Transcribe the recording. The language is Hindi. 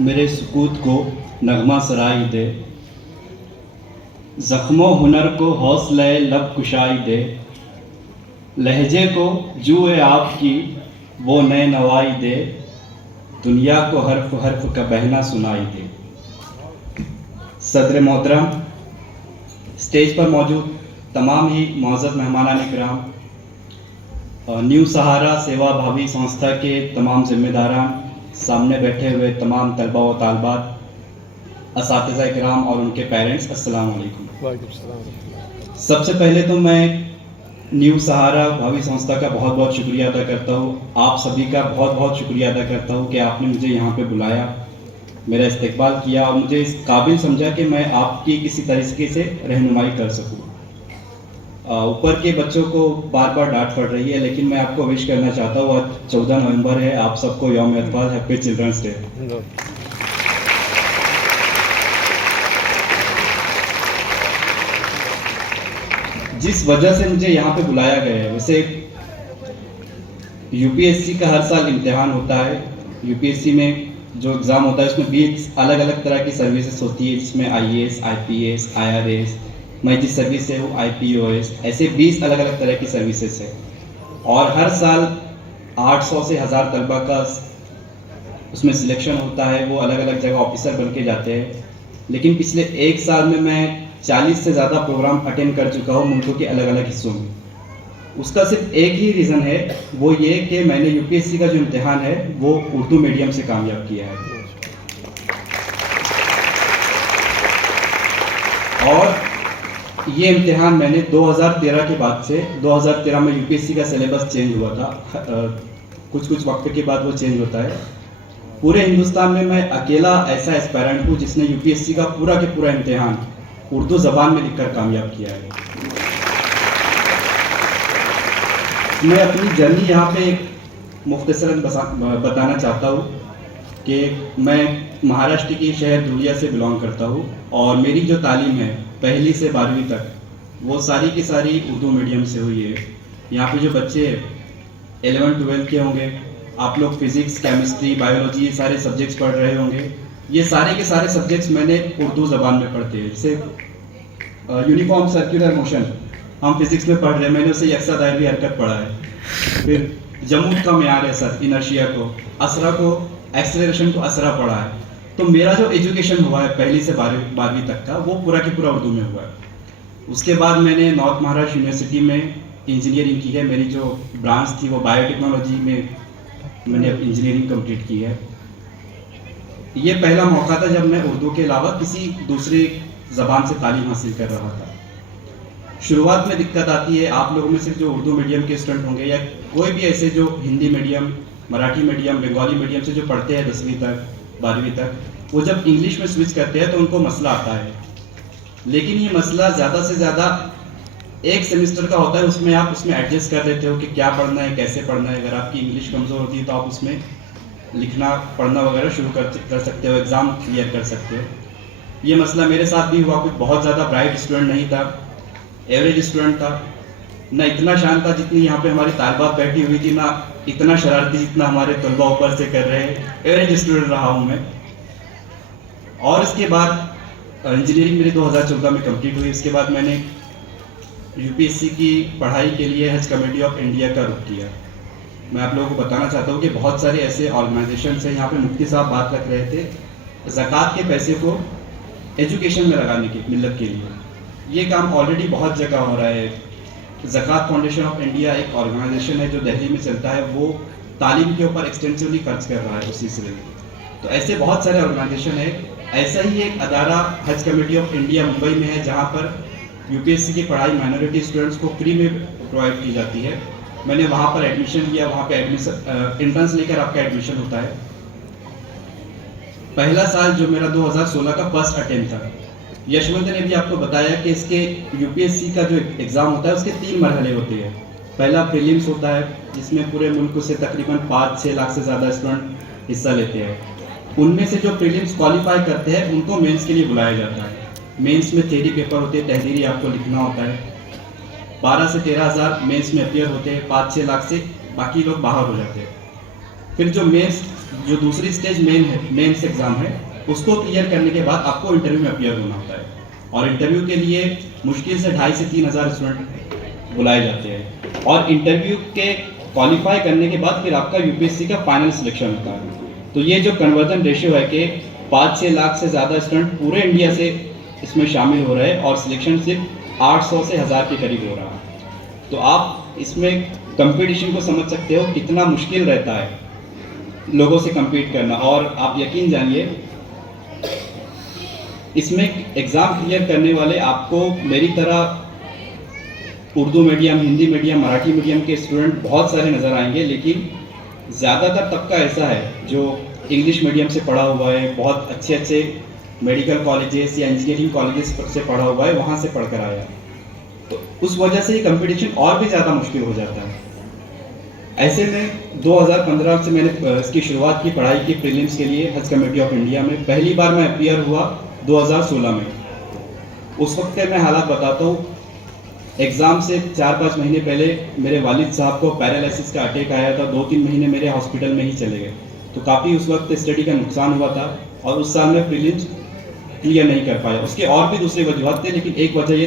मेरे सुकूत को नगमा सराई दे, ज़ख्मों हुनर को हौसले लब कुशाई दे, लहजे को जूए आपकी वो नए नवाई दे, दुनिया को हर्फ हर्फ का बहना सुनाई दे। सदर मोहतरम, स्टेज पर मौजूद तमाम ही मुअज़्ज़ज़ मेहमानान इकराम, न्यू सहारा सेवा भावी संस्था के तमाम जिम्मेदारान, सामने बैठे हुए तमाम तलबा व तालबात, असातिज़ा इकराम और उनके पेरेंट्स, अस्सलाम वालेकुम। सबसे पहले तो मैं न्यू सहारा भावी संस्था का बहुत बहुत शुक्रिया अदा करता हूँ। आप सभी का बहुत बहुत शुक्रिया अदा करता हूँ कि आपने मुझे यहाँ पे बुलाया, मेरा इस्तकबाल किया और मुझे इस काबिल समझा कि मैं आपकी किसी तरीके से रहनुमाई कर सकूँ। ऊपर के बच्चों को बार बार डांट पड़ रही है, लेकिन मैं आपको विश करना चाहता हूँ, आज 14 नवंबर है, आप सबको यौम अतफाल, हैप्पी चिल्ड्रंस डे। जिस वजह से मुझे यहाँ पे बुलाया गया है, वैसे यूपीएससी का हर साल इम्तिहान होता है। यूपीएससी में जो एग्ज़ाम होता है उसमें 20 अलग अलग तरह की सर्विसेज होती है, जिसमें आईएएस, आईपीएस, आईआरएस, मैं जिस सर्विस से हूँ आईपीओएस, ऐसे 20 अलग अलग तरह की सर्विसेज है और हर साल 800 से 1000 तलबा का उसमें सिलेक्शन होता है। वो अलग अलग जगह ऑफिसर बन के जाते हैं। लेकिन पिछले एक साल में मैं 40 से ज़्यादा प्रोग्राम अटेंड कर चुका हूँ मुल्कों के अलग अलग हिस्सों में। उसका सिर्फ एक ही रीज़न है, वो ये कि मैंने यूपीएससी का जो इम्तिहान है वो उर्दू मीडियम से कामयाब किया है। और ये इम्तिहान मैंने 2013 के बाद से, 2013 में यूपीएससी का सिलेबस चेंज हुआ था, कुछ वक्त के बाद वो चेंज होता है। पूरे हिंदुस्तान में मैं अकेला ऐसा एस्पायरेंट हूँ जिसने यूपीएससी का पूरा के पूरा इम्तिहान उर्दू ज़बान में लिखकर कामयाब किया है। मैं अपनी जर्नी यहाँ पे मुख्तसरन बताना चाहता हूँ कि मैं महाराष्ट्र के शहर धुलिया से बिलोंग करता हूँ और मेरी जो तालीम है पहली से 12वीं तक वो सारी की सारी उर्दू मीडियम से हुई है। यहाँ पे जो बच्चे 11-12 के होंगे, आप लोग फिज़िक्स, केमिस्ट्री, बायोलॉजी ये सारे सब्जेक्ट्स पढ़ रहे होंगे। ये सारे के सारे सब्जेक्ट्स मैंने उर्दू ज़बान में पढ़ते हैं। जैसे यूनिफॉर्म सर्कुलर मोशन हम फिज़िक्स में पढ़ रहे हैं, मैंने उसे यकसा दायरी हरकत पढ़ा है। फिर जमूद का म्यार असर, इनर्शिया को, असरा को, एक्सेलरेशन को असरा पढ़ा है। तो मेरा जो एजुकेशन हुआ है पहली से 12वीं तक का वो पूरा के पूरा उर्दू में हुआ है। उसके बाद मैंने नॉर्थ महाराष्ट्र यूनिवर्सिटी में इंजीनियरिंग की है। मेरी जो ब्रांच थी वो बायोटेक्नोलॉजी में मैंने इंजीनियरिंग कंप्लीट की है। ये पहला मौका था जब मैं उर्दू के अलावा किसी दूसरे ज़बान से तालीम हासिल कर रहा था। शुरुआत में दिक्कत आती है, आप लोगों में से जो उर्दू मीडियम के स्टूडेंट होंगे या कोई भी ऐसे जो Hindi medium, Marathi medium, Bengali medium से जो पढ़ते हैं 10वीं तक, 12वीं तक, वो जब इंग्लिश में स्विच करते हैं तो उनको मसला आता है। लेकिन ये मसला ज़्यादा से ज़्यादा एक सेमेस्टर का होता है, उसमें आप उसमें एडजस्ट कर लेते हो कि क्या पढ़ना है, कैसे पढ़ना है। अगर आपकी इंग्लिश कमज़ोर होती है तो आप उसमें लिखना पढ़ना वगैरह शुरू कर सकते हो, एग्ज़ाम क्लियर कर सकते हो। ये मसला मेरे साथ भी हुआ। कुछ बहुत ज़्यादा ब्राइट स्टूडेंट नहीं था, एवरेज स्टूडेंट था, ना इतना शांत था जितनी यहाँ पे हमारी तालबात बैठी हुई थी, ना इतना शरारती जितना हमारे तलबा ऊपर से कर रहे हैं। एवरेज स्टूडेंट रहा हूँ मैं। और इसके बाद इंजीनियरिंग मेरी 2014 में कंप्लीट हुई। इसके बाद मैंने यूपीएससी की पढ़ाई के लिए हज कमेटी ऑफ इंडिया का रुख किया। मैं आप लोगों को बताना चाहता हूँ कि बहुत सारे ऐसे ऑर्गेनाइजेशन हैं। यहाँ पे मुफ्ती साहब बात रख रहे थे ज़कात के पैसे को एजुकेशन में लगाने के, मिल्लत के लिए। ये काम ऑलरेडी बहुत जगह हो रहा है। ज़कात फाउंडेशन ऑफ इंडिया एक ऑर्गेनाइजेशन है जो दिल्ली में चलता है, वो तालीम के ऊपर एक्सटेंसिवली खर्च कर रहा है उस सिलसिले में। तो ऐसे बहुत सारे ऑर्गेनाइजेशन है। ऐसा ही एक अदारा हज कमेटी ऑफ इंडिया मुंबई में है, जहाँ पर यूपीएससी की पढ़ाई माइनॉरिटी स्टूडेंट्स को फ्री में प्रोवाइड की जाती है। मैंने वहाँ पर एडमिशन लिया। वहाँ पे एडमिशन एंट्रेंस लेकर आपका एडमिशन होता है। पहला साल जो मेरा 2016 का फर्स्ट अटेम्प्ट था। यशवंत ने भी आपको बताया कि इसके यूपीएससी का जो एग्ज़ाम होता है उसके 3 मरहले होते हैं। पहला प्रीलिम्स होता है जिसमें पूरे मुल्क से तकरीबन 5-6 लाख से ज़्यादा स्टूडेंट हिस्सा लेते हैं। उनमें से जो प्रीलिम्स क्वालिफाई करते हैं उनको मेंस के लिए बुलाया जाता है। मेंस में थ्योरी पेपर होते हैं, तहरीरी आपको लिखना होता है। 12 से 13 हज़ार मेंस में अपियर होते हैं। 5-6 लाख से बाकी लोग बाहर हो जाते हैं। फिर जो मेंस जो दूसरी स्टेज मेंस एग्ज़ाम है, उसको क्लियर करने के बाद आपको इंटरव्यू में अपीयर होना होता है। और इंटरव्यू के लिए मुश्किल से 2,500 से 3,000 स्टूडेंट बुलाए जाते हैं और इंटरव्यू के क्वालिफाई करने के बाद फिर आपका यूपीएससी का फाइनल सिलेक्शन होता है। तो ये जो कन्वर्जन रेशियो है कि 5-6 लाख से ज़्यादा स्टूडेंट पूरे इंडिया से इसमें शामिल हो रहे हैं और सिलेक्शन सिर्फ 800 से 1000 के करीब हो रहा है। तो आप इसमें कंपटीशन को समझ सकते हो कितना मुश्किल रहता है लोगों से compete करना। और आप यकीन जानिए, इसमें एग्ज़ाम क्लियर करने वाले आपको मेरी तरह Urdu medium, Hindi medium, Marathi medium के स्टूडेंट बहुत सारे नज़र आएंगे, लेकिन ज़्यादातर तबका ऐसा है जो इंग्लिश मीडियम से पढ़ा हुआ है, बहुत अच्छे अच्छे मेडिकल कॉलेजेस या इंजीनियरिंग कॉलेजेस से पढ़ा हुआ है, वहाँ से पढ़कर आया। तो उस वजह से ये कंपटीशन और भी ज़्यादा मुश्किल हो जाता है। ऐसे में 2015 से मैंने इसकी शुरुआत की, पढ़ाई की प्रीलिम्स के लिए हज कमेटी ऑफ इंडिया में। पहली बार मैं अपीयर हुआ 2016 में। उस वक्त के मैं हालात बताता हूँ। एग्ज़ाम से 4-5 महीने पहले मेरे वालिद साहब को पैरालिसिस का अटैक आया था, 2-3 महीने मेरे हॉस्पिटल में ही चले गए। तो काफ़ी उस वक्त स्टडी का नुकसान हुआ था और उस साल मैं प्रीलिम्स क्लियर नहीं कर पाया। उसके और भी दूसरे वजूहत थे, लेकिन एक वजह ये थी